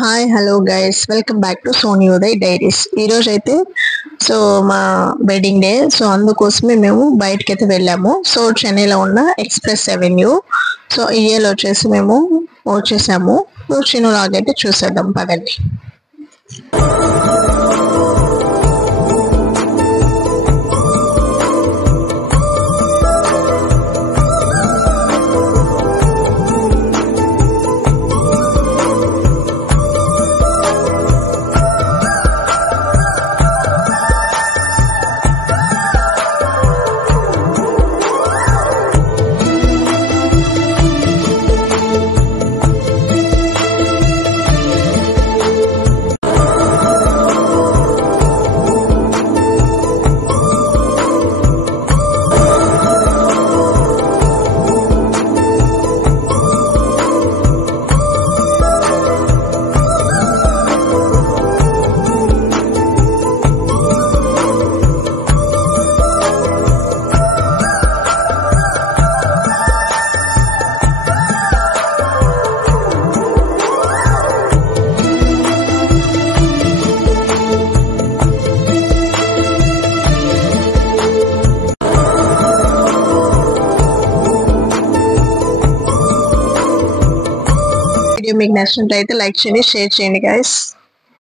Hi hello guys, welcome back to Soniyoday diaries. ఈరోజు అయితే మా వెడ్డింగ్ డే. అందుకోసమే మేము బయటకి అయితే వెళ్ళాము. చెన్నైలో ఉన్న ఎక్స్ప్రెస్ అవెన్యూ. ఇయర్లో వచ్చేసి మేము వచ్చేసాము. చిన్న లాగైతే చూసేద్దాం పదండి. వీడియో మీకు నచ్చినట్లయితే లైక్ చేయండి, షేర్ చేయండి గైస్.